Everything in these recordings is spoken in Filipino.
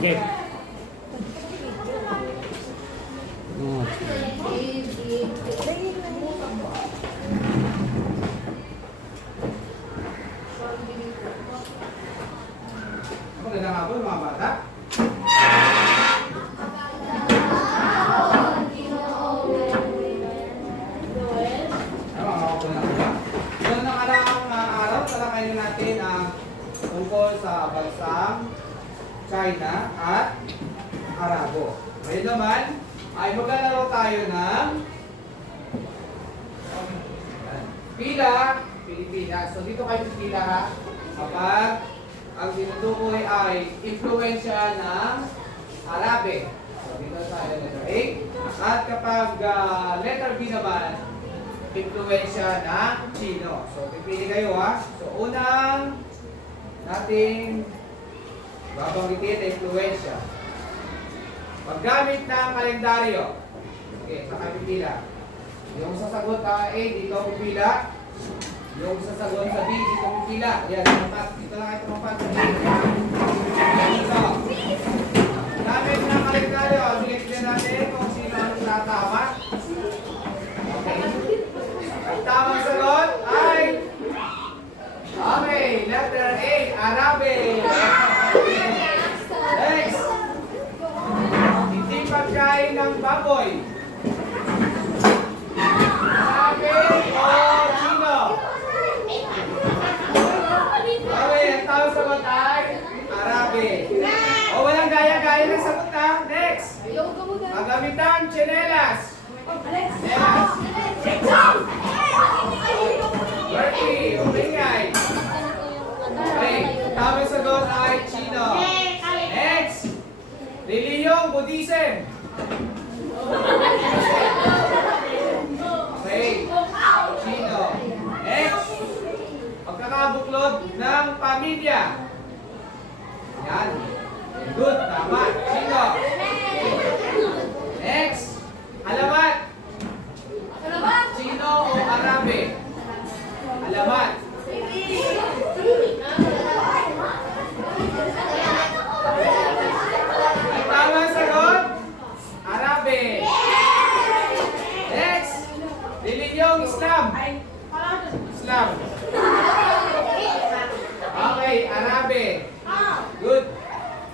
Okay. Magandang hapon mga bata. Noong nakaraang araw, talakayin natin ang tungkol sa bansang China at Arabo. Ngayon naman ay maglalaro tayo ng pila, Pilipinas. So dito kayo pila ha, kapag ang tinutukoy ay impluensya ng Arabe. So dito tayo letter A. At kapag letter B naman, impluensya ng Chino. So pipili kayo ha. So unang nating babanggitin na impluensya. Paggamit ng kalendaryo. Okay, saka pipila. Yung sasagot A, dito pipila. Yung sasagot sa B, dito pipila. Yan, dito lang ito mapapili. Dito. Gamit ng kalendaryo. Silipin natin kung sino ang tatama. Okay. Ang tamang sagot ay okay, letter A, Arabe. Next. Hindi pagkain ng baboy. Arabe o Chino? Okay, ang tamang sagot ay Arabe. O walang gaya-gaya ng sagot na. Next. Magamitan tsinelas. Tsinelas. Bertie, umingay. Okay, tamang sagot ay Chino. Next. Reliyong Buddhism. Okay, Chino. Next. Pagkakabuklod ng pamilya. Yan. Good, tama. Chino. Next. Alamat. Chino o Arabe? Alamat. Ang tamang sagot, Arabe. Next, reliyong Islam. Islam. Okay, Arabe. Good.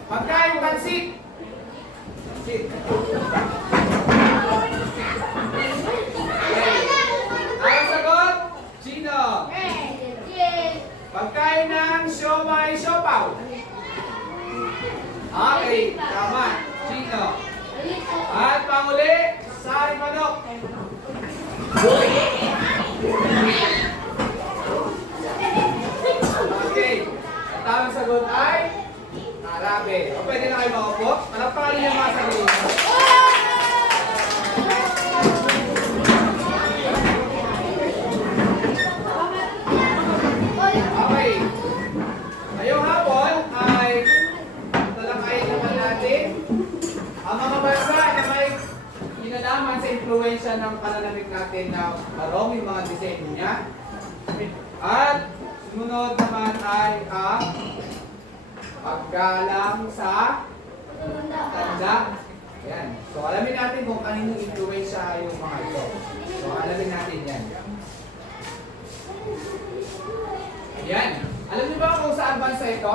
Pagkain pansit. Pansit. Ang sagot, Chino. Pagkain ng siomay siopaw. Okay, tama. Chino. At panguli, sari manok. Okay. Ang tamang sagot ay Arabe. O pwede na kayo makaupo. Palakpakan niyo yung mga sarili. Okay. Ngayong hapon ay talakayin naman natin ang mga bansa na may kinalaman sa impluensya ng pananamit natin na marong yung mga disenyo niya. At sumunod naman ay ang paggalang sa tanda. Yan. So alamin natin kung kaninong impluensya yung mga ito. So alamin natin yan. Yan. Alam niyo ba kung saan bansa ito?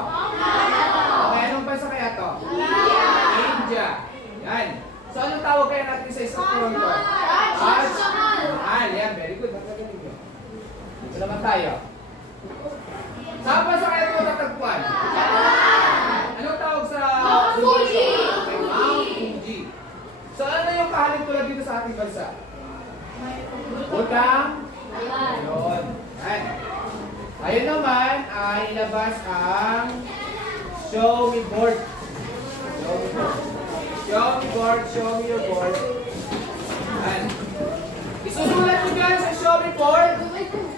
Okay, anong bansa kaya ito? India. Yan. So anong tawag kaya natin sa isang turon ito? Taj Mahal. Yan, very good. Magkagaling nyo. Dito naman tayo. Saan bansa kaya ito tatagpuan? Anong tawag sa Mount Fuji? Mount Fuji. So ano yung kahalit tulad dito sa ating bansa? Utang? Ayun. Yan. Ayun naman ay ilabas ang show me board. Show me board. Show me board, show me your board. Ayan. Isusulat mo dyan sa show me board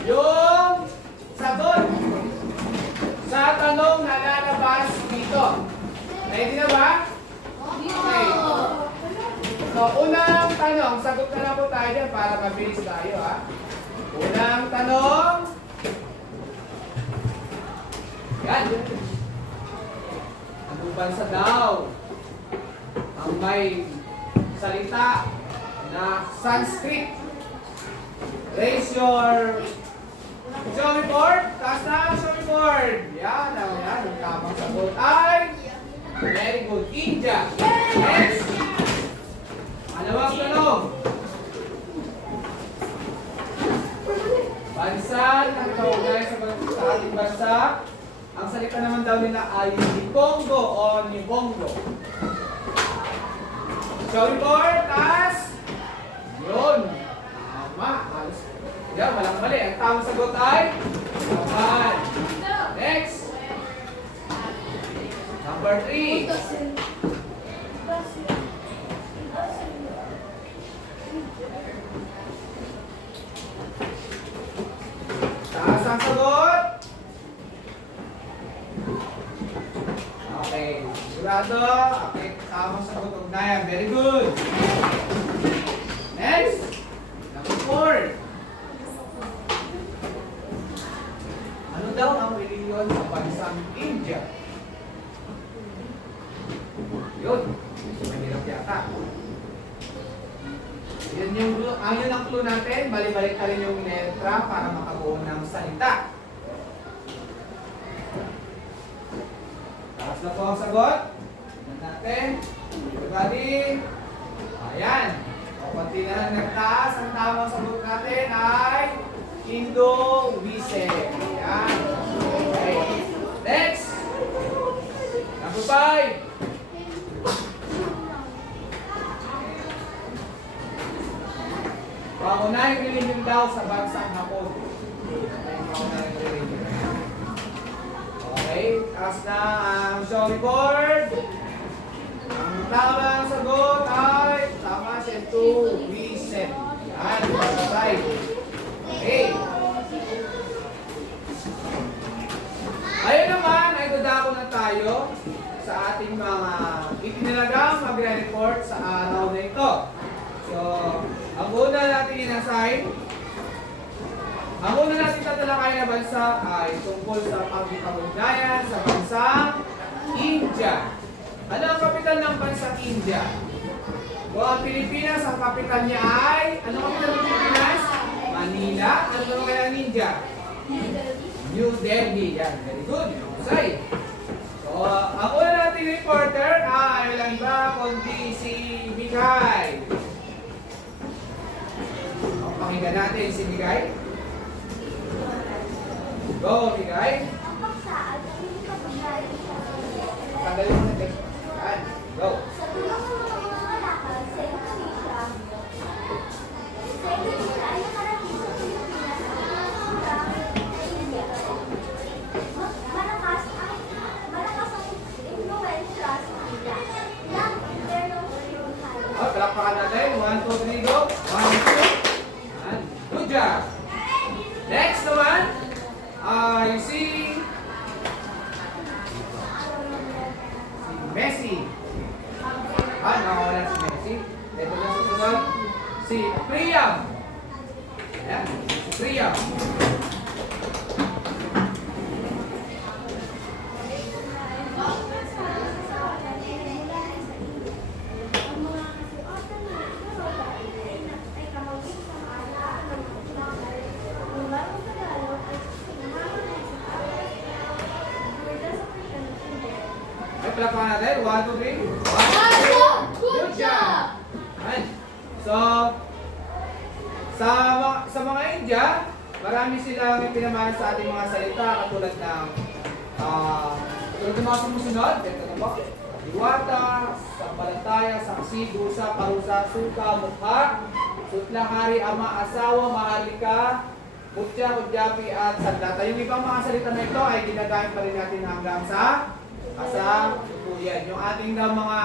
yung sagot sa tanong na lalabas dito. Ready na ba? Okay. So, unang tanong. Sagot na lang po tayo dyan para mabilis tayo ha. Unang tanong. Yan. Anong bansa daw ang may salita na Sanskrit. Raise your show me board. Taas na, show me board. Yan, yan. Ang tamang sagot ay very good. India. Next. Malawang tanong. Bansa na kaugnay sa ating bansa. Ang salita naman daw nila ay Nipongo o Nibongo. Show me board. Taas. Yun. Tama. Yan, walang mali. Ang tamang sagot ay Japan. Next. Number 3. Taas ang sagot. Okay. Sigurado. Okay. Tamang sagot. Ugnayan. Very good. Next. Number 4. Ano daw ang reliyon sa bansang India? Yun. Mahirap yata. Yun ang clue natin. Balik-balik ka rin yung letra para makabuo ng salita. Taas na po ang sagot. Tignan natin. Everybody. Ayan. O, konti na lang nagtaas. Ang tamang sagot natin ay Indo-Wise. Ayan. Okay. Next. Number 5. Pangunahing religion daw sa bansang Hapon. Pangunahing religion. Okay. Taas na ang show me board. Ang tamang sagot ay tama siya 2-7. Yan. Bye. Okay. Ayun naman, ay dadako na tayo sa ating mga itinalagang magre-report sa araw na ito. So, ang una natin in-assign, ang una natin tatalakay na bansa ay tungkol sa pagkikapugnayan sa bansang India. Ano ang kapital ng bansang India? Kung ang Pilipinas, ang kapital niya ay, ano ang kapital ng Pilipinas? Manila. Ano ang kapital ng India? New Delhi. Yan, very good. Say. So, ang una nating reporter ay walang iba kundi si Mikay. Pakinggan natin si Mikay. Go, Mikay. Tanggalin mo na text. Yan. Go. Sa tulong ng mga lakad sa Indonesia, sa Indonesia ay nakarating sa Pilipinas ang mga sobrang India. Malakas ang influensya sa kanila ng internong revolution. Oh, palakpakan natin. 1, 2, 3, go. 1, 2. Yan. Good job. Next naman, si Messi. Nakawala si Messi. Ito na susunod. Si Priam. Ayan. Si Priam. Ay, palakpakan natin. 1, 2, 3. 1, 2, 3. Good job. Ayan. So, sa mga India, marami silang pinamana sa ating mga salita katulad ng mga sumusunod. Ito na po. Diwata, sampalataya, saksi, dusa, parusa, suka, mukha, sutla, hari, ama, asawa, mahalika, mutya, kudyapi, at sandata. Yung ibang mga salita na ito ay ginagamit pa rin natin hanggang sa tutuyan. Yung ating na mga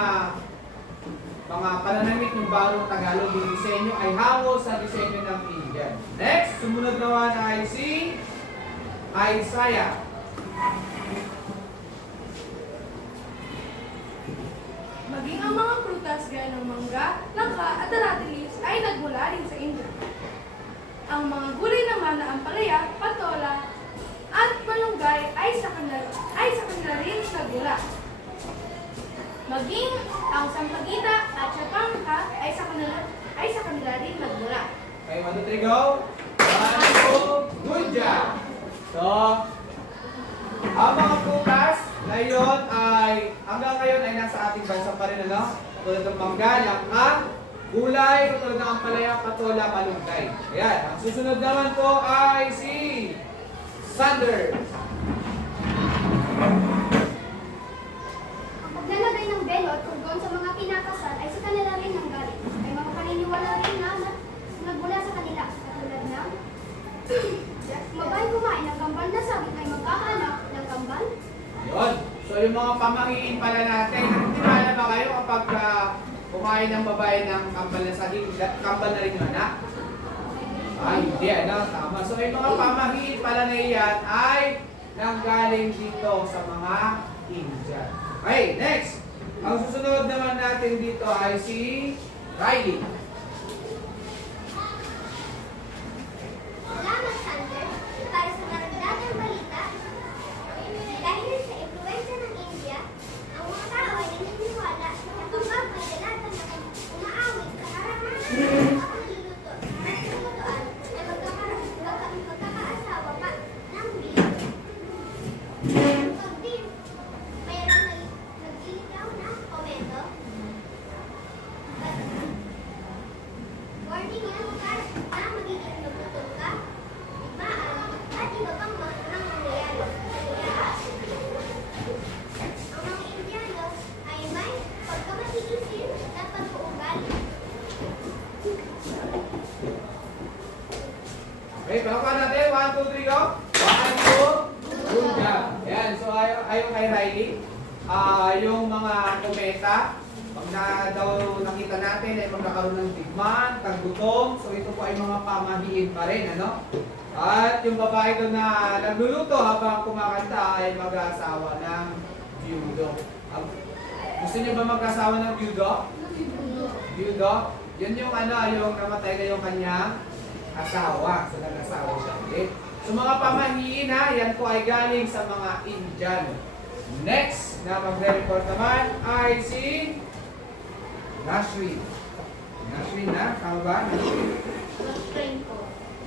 pananamit ng bagong Tagalog, yung disenyo ay hango sa disenyo ng India. Next, sumunod naman ay si Isaiah. Maging ang mga prutas gaya ng mangga, langka at daratilis ay nagmula rin sa India. Ang mga gulay naman na ampalaya, patola, at malunggay ay sa kanila rin nagmula. Maging ang sampagita at sapangka ay sa kanila rin nagmula. Okay, 1, 2, 3, go! 1, 2, good job! So, ang mga prutas ngayon ay, hanggang ngayon ay nasa ating bansa pa rin, ano? Tulad ng mangga, langka, gulay, tulad ng ampalaya, patola, malunggay. Ayan, ang susunod naman po ay si Sander. Ang paglalagay ng belot doon sa mga kinakasal ay sa kanila rin nanggaling. Ay mga paniniwala rin na nagmula sa kanila. Katulad ng mabay kumain ng kambal na sabit ay magkakaanak ng kambal. Yun. So, yung mga pamahiin pala natin, nagtiwala ba kayo kapag kumain ng babae ng kambal na saging, kambal na rin yung anak? Ay, hindi, ano? Tama. So, yung mga pamahiin pala na iyan ay nanggaling dito sa mga Indian. Okay, next. Ang susunod naman natin dito ay si Riley. Salamat, Sander, para sa karagdagang balita. Dahil sa impluwensya ng India, ang mga tao ay naniniwala na kapag may dalatan na umaawit sa harapan ng niluluto at lutuan ay magkakaasawa pa ng biyo. Pag din, mayroong naglilitaw na komento. Warning yan lugar na magiging nagutom ka, igmaan, at iba pang mga mangyayari. Ang mga Indiano ay may pagkamatiisin na pag-uugali. Okay, palakpan natin. 1, 2, 3, go! 1, 2, good job. Ayan, so ayon kay Riley, yung mga kometa, pag na daw nakita natin ay magkakaroon ng digman, taggutom, so ito po ay mga pamahiin pa rin, ano? At yung babae doon na nagluluto habang kumakanta ay mag-aasawa ng byudo. Gusto niyo ba mag-asawa ng byudo? Byudo? Yun yung ano, yung namatay na yung kanyang asawa. So nag-asawa siya ulit. So mga pamahiin ha, yan po ay galing sa mga Indian. Next na magre-report naman ay si Nashri. Nashri na? Tama ba? Nashri.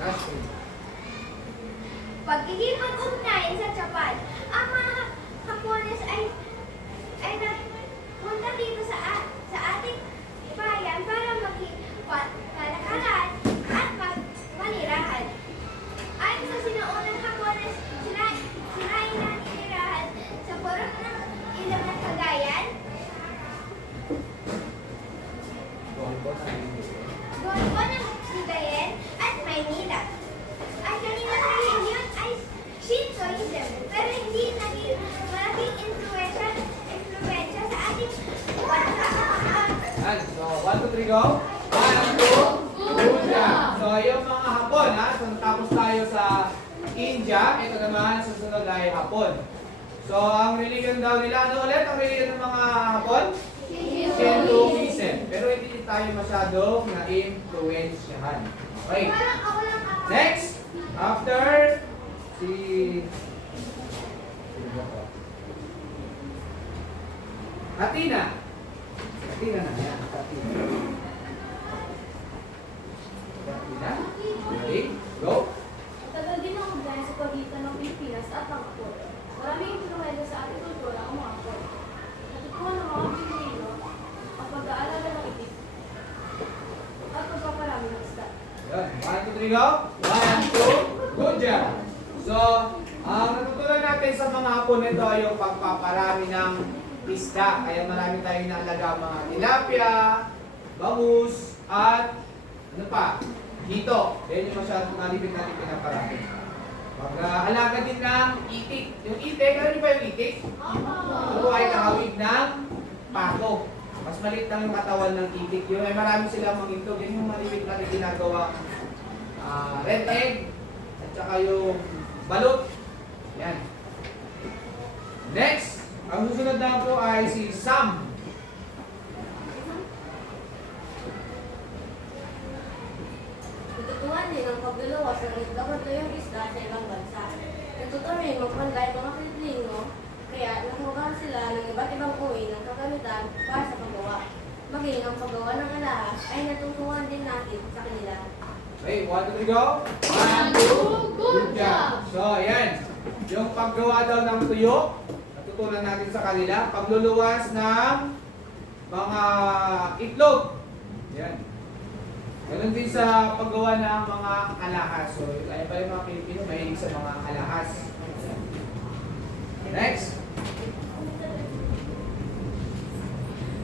Nashri. Pagkikipag-ugnayan sa Japan, ang mga Hapones ay nagpunta dito sa ating bayan para magpalakaran at manirahan. Ayon sa sinaunang Hapones, sila ay nanirahan sa purok ng ilog ng Cagayan, Golfo ng Cagayan at Maynila. Ang kanilang relihiyon ay Shintoism, pero hindi naging malaking influensya sa ating bansa. Yan. So 1, 2, 3, go! 1, 2, good job! So yung mga Hapon ha, so tapos tayo sa India, ito naman susunod ay Hapon. So ang religion daw nila, ano ulit ang religion ng mga Hapon? Shintoism. Pero hindi tayo masyadong na-influensyahan. Okay. Next, after si Athena. Athena na yan. Athena. Athena. Okay, go. Tagal din ang ugnayan sa pagitan ng Pilipinas at ang Hapon. Maraming impluwensya sa ating kultura ang mga Hapon. Natutuhan ng mga Pilipino ang pag-aalala ng itik at pagpaparami ng isda. Yan. 1, 2, 3, go. 1, 2, good job. So, ang natutunan natin sa mga Hapon ito ay yung pagpaparami ng isda. Kaya marami tayong naalaga mga tilapia, bangus, at ano pa? Hito. Yan yung masyadong nalipid natin pinaparami. Pag-alaga din ng itik. Yung itik, ano ba yung itik? Ito ay kahawig ng pato. Mas maliit lang yung katawan ng itik. Yung ay marami silang mangintog. Yan yung malipid natin ginagawa red egg at saka yung balot. Yan. Next, ang susunod na po ay si Sam. Natutuhan din ang pagluluwas ng dapat na yung isda sa ibang bansa. Natutuhan rin magpantay mga Pilipino Kaya nangunguha sila ng iba't ibang uri ng kagamitan para sa paggawa. Maging ang paggawa ng alahas ay natutuhan din natin sa kanila. Okay, 1, 2, 3, go! 1, 2, good job! So, ayan. Yung paggawa daw ng tuyo, natutunan natin sa kanila. Pagluluwas ng mga itlog. Yan. Ganun din sa paggawa ng mga alahas. So, ay pa yung mga Pilipino, mahilig sa mga alahas. Next.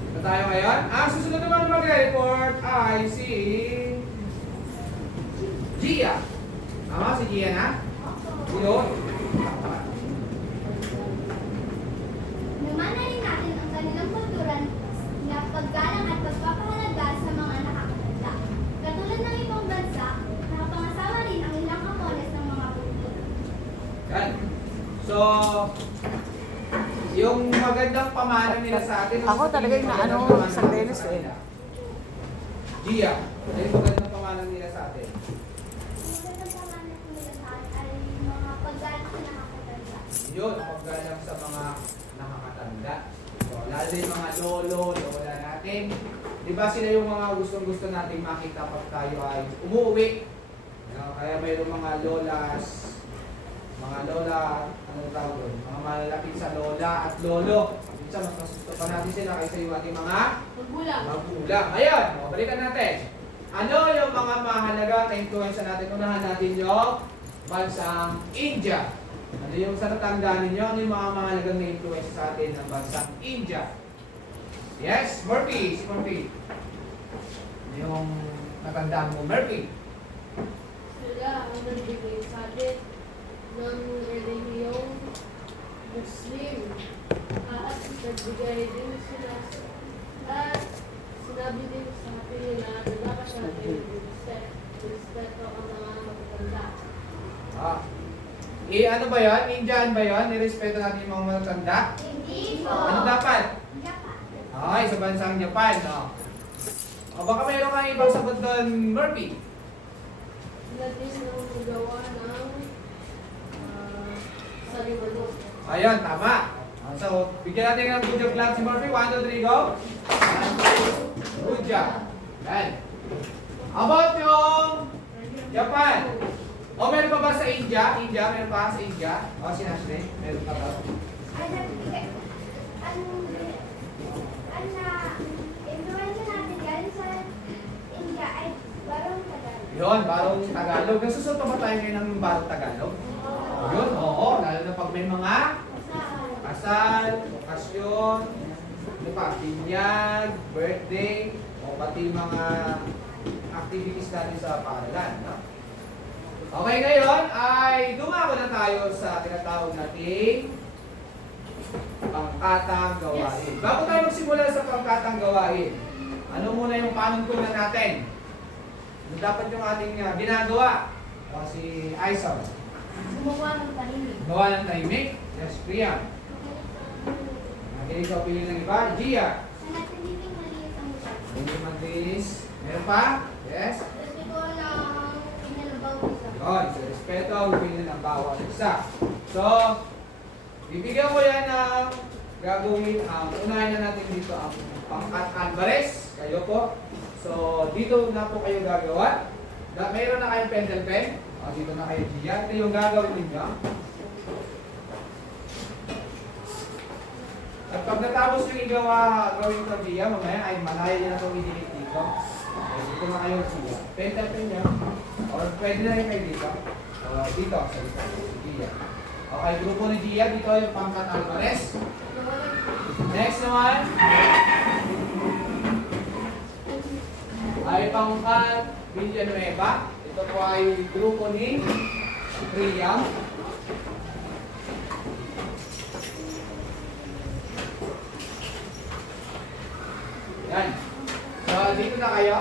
Ito tayo ngayon. Susunod naman mag-report ay si Gia. Tama si Gia na? Yun. Namanayin natin ang kanilang kultura na paggalang at pagpapahalaga sa mga nakakatanda. Katulad ng ibang bansa, nakapangasawa rin ang ilang kamones ng mga kultura. Yan. So, yung magandang pamana nila sa atin. Ako talaga yung naano magandang sa pamana tennis sa eh. kanila. Gia, ano yung magandang pamana nila sa atin? Ang magandang pamanas nila sa akin ay mga paggalang sa nakakatanda. Yun, paggalang sa mga nakakatanda. So, lalo yung mga lolo, lola natin. Di ba sila yung mga gustong-gusto nating makita pag tayo ay umuwi? Kaya mayroong mga lolas, mga lola, anong tawag doon? Mga malalapit sa lola at lolo. Minsan, mas gusto pa natin sila kaysa yung ating mga Magbulang. magulang. Ayun, balikan natin. Ano yung mga mahalaga na influensya natin? Unahan natin yung bansang India. Ano yung sa natandaan ninyo? Ano yung mga mahalagang na influensya sa atin ng bansang India? Yes, Murphy. Si Murphy. Ano yung natandaan mo, Murphy? Sila ang nagbigay sa atin ng relihiyong Muslim. At nagbigay din sila at sinabi din sa atin na dapat natin respeto ang mga matatanda. Ano ba yan? Indian ba yan? Nirespeto natin yung mga matatanda? Hindi po. Ano dapat? Japan. Okay, sa bansang Japan, no? O baka mayroon kang ibang sagot doon, Murphy. Sila din ang magawa ng sariwalo. Ayun, tama. So, bigyan natin ng good job clap si Murphy. 1, 2, 3, go. 1, 2, good job. Yan. About yung Japan. O, meron pa ba sa India? Meron pa sa India? O, si Ashley, meron pa ba? Ay, nagbigay. Influensya natin galing sa India ay barong Tagalog. Yun, barong Tagalog. Nasusunod pa ba tayo ngayon ng barong Tagalog? Yun, oo. Lalo na pag may mga kasal, okasyon, ano pa, binyag, birthday, o pati mga activities natin sa paaralan. No? Okay, ngayon ay dumako na tayo sa tinatawag nating pangkatang gawain. Bago tayo magsimula sa pangkatang gawain, ano muna yung panuntunan natin? Ano dapat yung ating ginagawa? O si Aisam. Gumawa ng tahimik. Gawa ng tahimik. Yes, Priya. Nakilig sa opinion ng iba. Gia. Nanatiliting maliit ang usapan. Hindi magdinis. Meron pa? Yes. Respeto ng pinalabawang isa. Yun. So, respeto ang opinion ng bawat isa. So, bibigyan ko yan ng gagawin. Unahin na natin dito ang pangkat Alvarez. Kayo po. So, dito na po kayo gagawa. Mayroon na kayong pencil pen. Dito na kayo, Gia. Ito yung gagawin ninyo. At pag natapos yung gawin ito, Gia, mamaya ay malayo nyo na itong i-delete dito. Okay, dito na kayo, Gia. Pencil pen nyo. Or pwede na rin kayo dito. Dito, sa dito. Gia. Okay, grupo ni Gia. Dito yung pangkat Alvarez. Next naman. Ay pangkat Villanueva. Ito po ay grupo ni Priam. Yan. So, dito na kayo.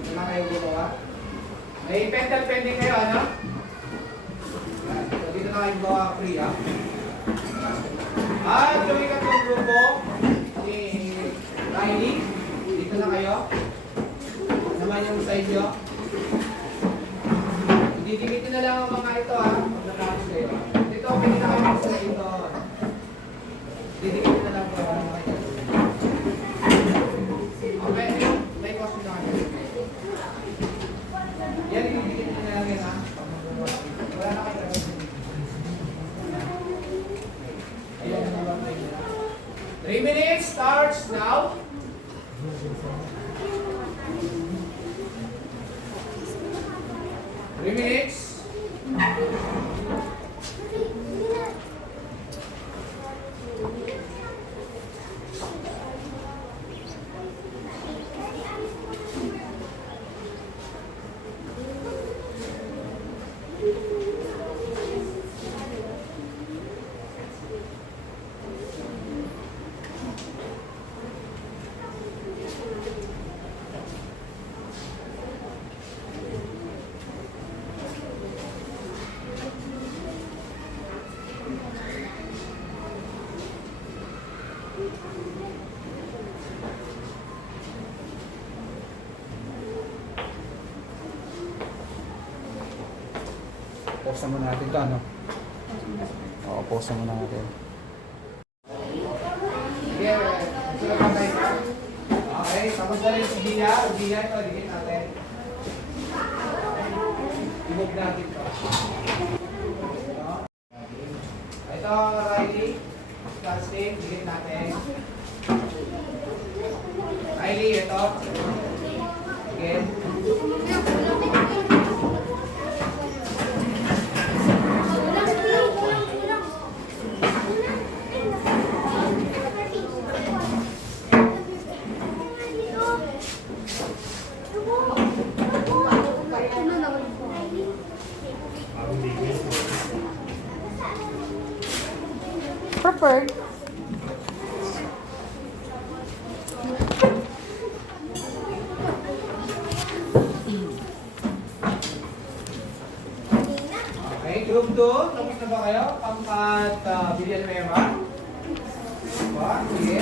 Dito na kayo gumawa. May pencil pending kayo, ano? Yan. So, dito na kayo gumawa, Priam. At yung ikatlong grupo ni Riley. Dito na kayo. Naman yung side nyo. Didimitin na lang ang mga ito, ha. Pag natapos kayo. Dito, pwede na kayo sa dito. minutes starts now. Three minutes. Pause muna natin ito, ano? Oo, pause muna natin. Sige, sulat lang tayo ka. Okay, tapos na rin si Gia. Gia, ito, digit natin. I-move natin ito. Ito, Riley. Casting, digit natin. Riley, ito. Again. Preferred. Okay, group 2. Tapos na ba kayo? Pangkat Villanueva. Diba? Sige.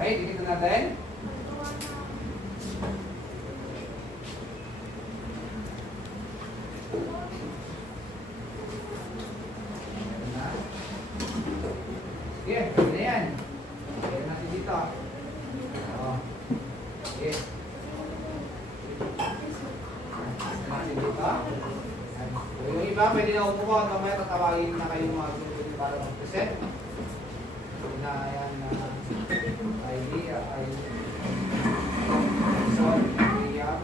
Okay, dikit na natin. Sige, pwede na yan. Pwede natin dito. Oo. Sige. Pwede natin dito. Yung iba, pwede na umupo. Mamaya tatawagin na kayo mga grupo para mag-present. Na yan na idea ay so idea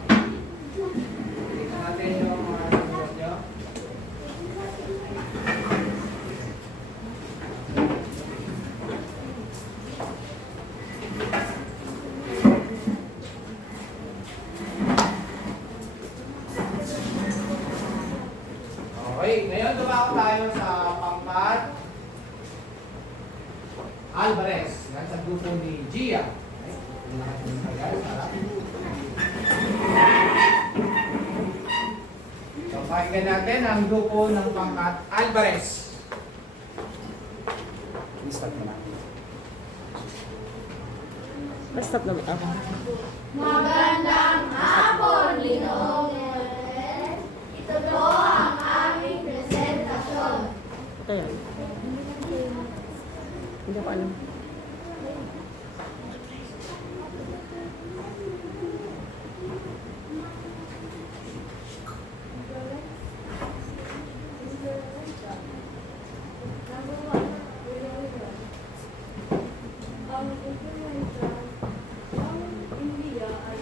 tingnan natin yung mga sagot nyo. Okay, ngayon dumako tayo sa pangkat Alvarez, yan sa grupo ni Gia. Okay, lahat ng tagal, sarap. So, pakinggan natin ang grupo ng pangkat Alvarez. I-start mo na. Stop na ba? Magandang hapon, Linong. Ito po ang aming presentasyon. Ito yan. Hindi ko alam. Ang implementa ng India ay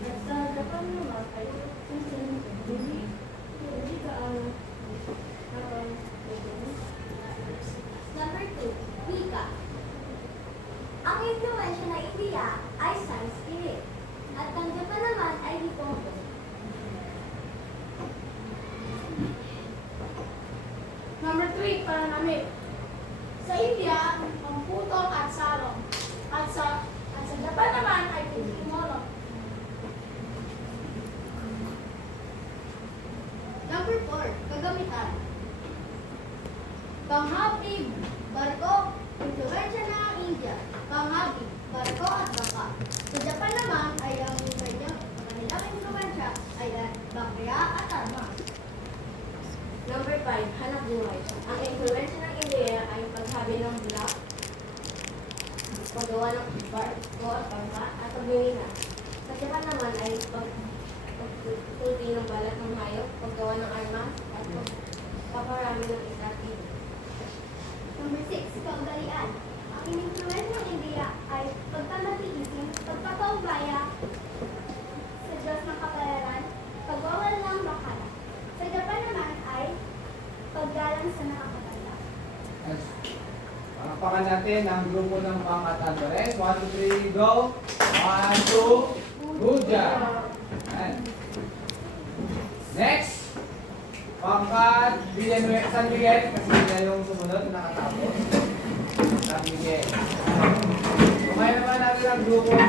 at sa Japan naman ay hindi kaano Number 2, wika. Ang influensya ng India ay Sanskrit. At ang Japan naman ay Nippon. Number 3, pananamit. Sa India, ang putong at sarong. At sa Japan naman ay kimono. Number 4, kagamitan. Panghapi, barko, impluwensya ng India. Panghapi, barko at baka. Sa Japan naman ay ang kanilang impluwensya ay bakya at armas. Number 5, hanap buhay. Ang influensya ng India ay paghabi ng bulak, paggawa ng barko at bangka, at pagmimina. Sa Japan naman ay pagtutulti ng balat ng hayop, paggawa ng armas, at pagpaparami ng itatid. Number 6, kaugalian. Ang influensya ng India ay pagpamatiisin, pagpapaubaya sa Diyos ng kapalaran, pagwawala ng bakala. Sa Japan naman ay paggalang sa nakakatanda. Palakpakan natin ang grupo ng pangkat Andres. 1, 2, 3, go! 1, 2, good job! Ayan. Next! Pangkat San Miguel, kasi sila yung sumunod na nakatapos. San Miguel. Kumain naman natin ang grupo ng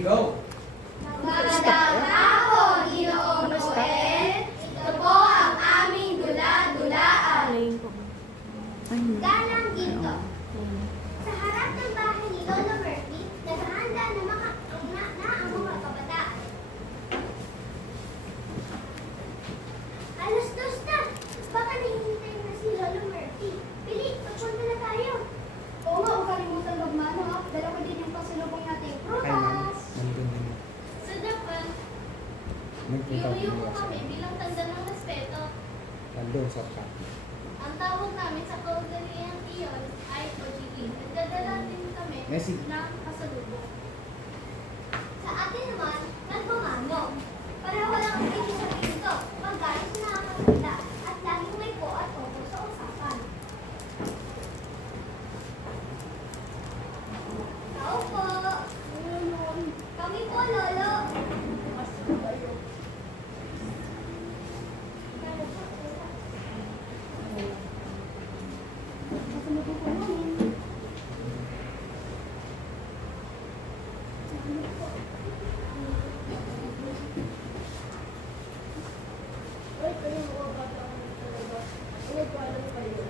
go! Magandang hapon, Ginoong Noel. Ito po ang aming dula-dulaan. Ayun po. Ayun. Galang ginto. Sa harap ng bahay ni Lolo Murphy, naghahanda na ang mga kabataan. Alas 2 na! Baka nahihintay na si Lolo Murphy. Pili, magpunta na tayo. Oo nga, huwag kalimutan magmano ha. Dala ko din yung pasalubong natin. Ay, ma'am. Prutas! Nandun din. Sa Japan, Nagpunta ko yuyo nila sa kami bilang tanda ng respeto. nandun sa top. Ang tawag namin sa kaugalian iyon ay ojiki. Nagdadala din kami Messi. ng pasalubong. Sa atin naman, nagmamano. Para walang ibig sabihin ito, pagkain sa nakakaganda at laging may po at opo sa usapan. Tao po. Kami po, Lolo. Pasalubong po namin. Ay, kayo mga bata ko talaga. Ano pa alam kayo?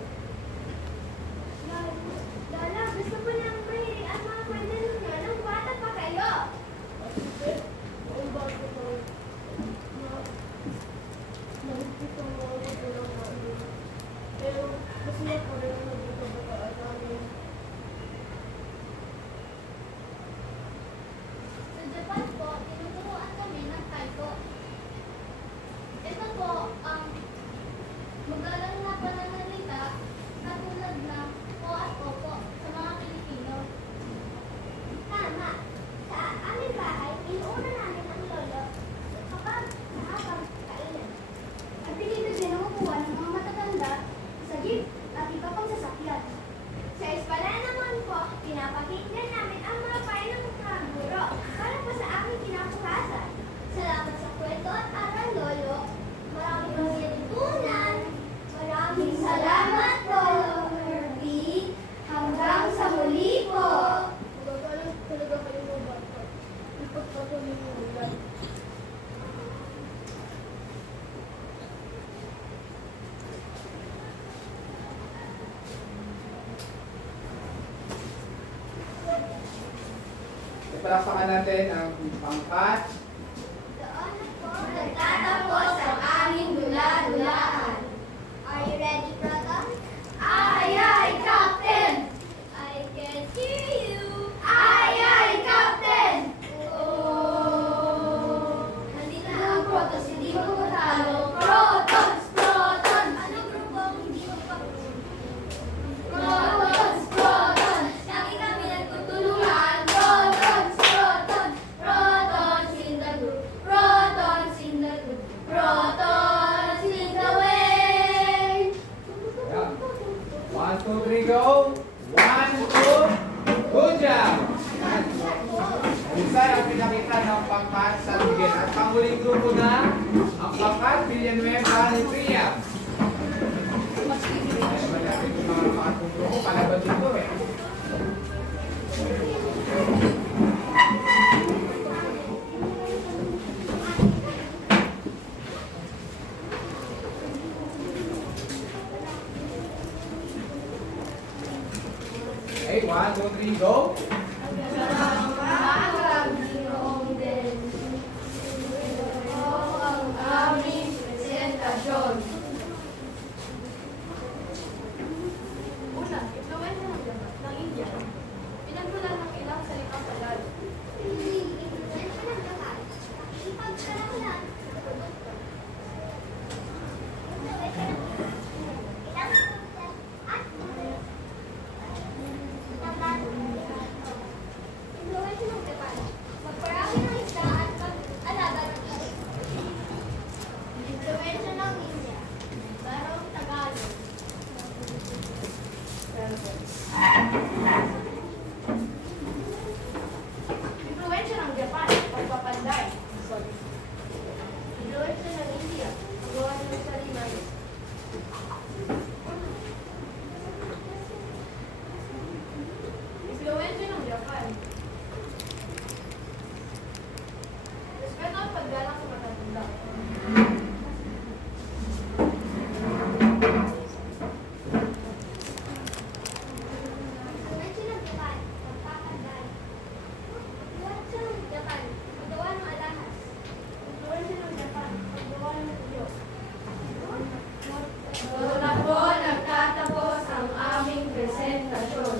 Lala, gusto ko lang mahilig at mga kwento ninyo nung bata pa kayo. Ang bago ko. Nahigpit ang mga magulang namin. Pero masaya pa rin ang nagkakabataan namin. Sa Japan po, tinuturuan kami ng taiko. Ito po ang magalang na pananalita katulad ng po at opo sa mga Pilipino. Tama. Sa aming bahay, inuuna namin ang lolo kapag nakapag kainan. At pinili din ang upuan ng mga matatanda sa jeep at iba pang sasakyan. Sa eskwela naman po, pinapakinggan namin ang mga payo ng mga guro para po sa aming kinabukasan. Salamat sa kwento at aral, Lolo. Maraming matutunan. Maraming salamat, Lolo Murphy. Hanggang sa muli po. Magagalang talaga kayo mga bata. Ipagpatuloy mo yan. Palakpakan natin ang pangkat Doon na po nagtatapos ang aming dula-dulaan. Are you ready, brother? Aye, aye, Captain! I can hear you. Aye, aye, Captain! Oh! Nandito na ang Protos, hindi mo matalo. Protons! Protons! Ano grupo ang hindi mo kapatid? Protons! Protons! Lagi kami nagtutulungan. Protons! Protons! Protons in the group. Protons in the group. Protons in the way. mahusay ang pinakita ng pangkat San Miguel. At panghuling grupo na ang pangkat Villanueva ni Priya. Malapit yung mga pangatong grupo, palaban dito eh. Okay, 1, 2, 3, go! Una, impluwensya ng India. Pinagmulan ng ilang salitang Tagalog. Influensya ng Japan. Ipagkalahlan sa produkto. Influensya ng ilang at influensya ng Japan. Magparami ng isda at mag-alaga ng isda. Influensya ng India. Larong Tagalog. Impluwensya ng Japan, pagpapanday. Sorry. Impluwensya ng India, paggawa ng salinan. Impluwensya ng Japan. Respeto at paggalang sa matatanda. Influensya ng Japan. Pagpapanday. Influensya ng Japan. Paggawa ng alahas. Influwensya ng Japan, paggawa ng tuyo. Doon na po nagtatapos ang aming presentasyon.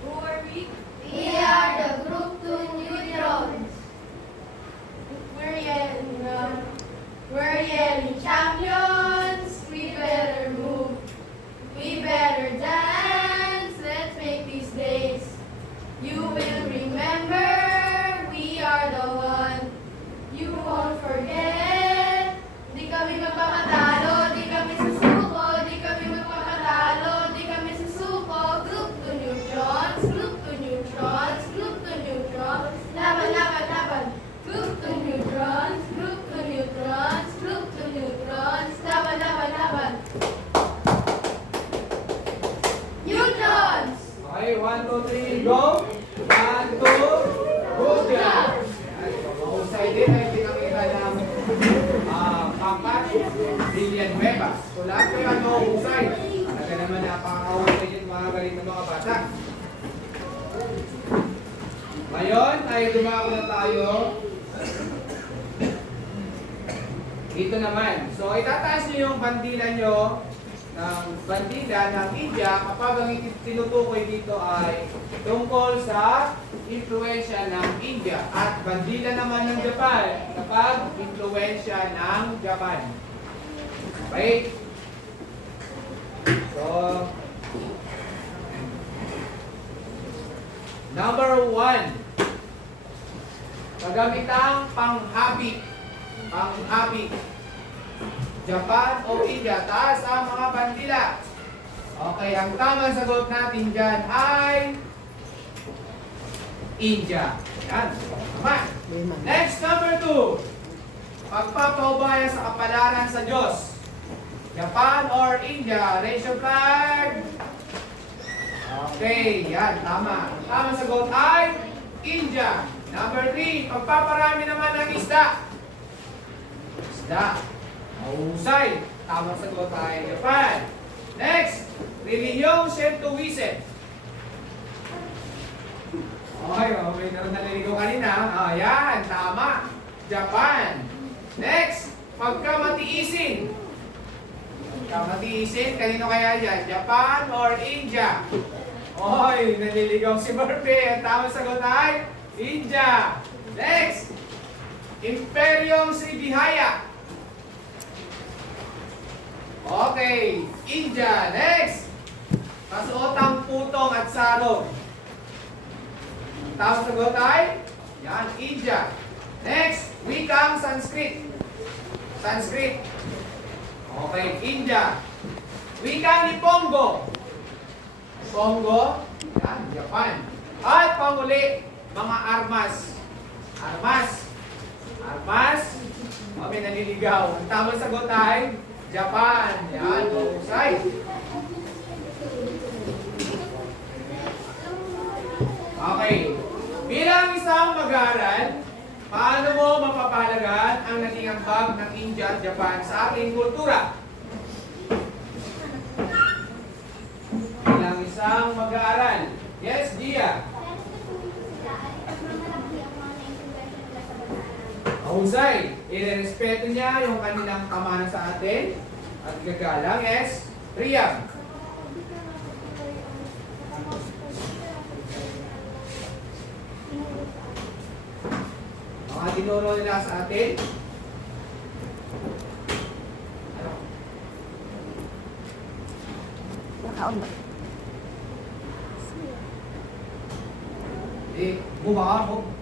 Who are we? We are the group 2 neutrons. We're yelling champions. We better move. We better dance. Let's make these days. You will remember we are the one. You won't forget. Di kami magpapatalo, di kami susuko, di kami magpapatalo, di kami susuko. Group 2 neutrons, group 2 neutrons, group 2 neutrons. Laban, laban, laban. Group 2 neutrons, group 2 neutrons, group 2 neutrons. Laban, laban, laban. Neutrons! Okay, 1, 2, 3, go! 1, 2, good job! Ayan, mahusay din ay pinakita ng pangkat Villanueva. So lahat kayo ano husay. Talaga naman napakahusay yung mga galing ng mga bata. Ngayon ay dumako na tayo dito naman. So itataas niyo yung bandila nyo ng bandila ng India kapag ang tinutukoy dito ay tungkol sa influensya ng India at bandila naman ng Japan kapag influensya ng Japan. Okay? So, number 1, kagamitang panghabi. Panghabi. Japan o India. Taas ang mga bandila. Okay, ang tamang sagot natin dyan ay India. Yan. Tama. Next, number 2. Pagpapaubaya sa kapalaran sa Diyos. Japan or India? Raise your flag. Okay, yan. Tama. Ang tamang sagot ay India. Number 3. Pagpaparami naman ng isda. Isda. Mahusay. Tamang sagot ay Japan. Next, reliyong Shintoism. Okay, may naroon naliligaw kanina. Ayan, tama. Japan. Next, pagkamatiisin. Pagkamatiisin, kanino kaya yan? Japan or India? Oy, naliligaw si Murphy. Ang tamang sagot ay India. Next, Imperyong Srivijaya. Okay, India. Next, kasuotang putong at sarong. Ang tamang sagot ay India. Next, wikang Sanskrit. Sanskrit. Okay, India. Wikang ni Pongo. Pongo, yan, Japan. At panguli, mga armas. Armas. Armas. May naliligaw. Ang tamang sagot ay Japan. Yan, mahusay. Okay. Bilang isang mag-aaral, paano mo mapapahalagan ang naging ambag ng India at Japan sa ating kultura? Bilang isang mag-aaral. Yes, Gia. Mahusay. Irerespeto niya yung kanilang kamana sa atin at gagalang. Yes, Priya. Mga tinuro nila sa atin. Ano? Nakaon ba? Bumaba mo.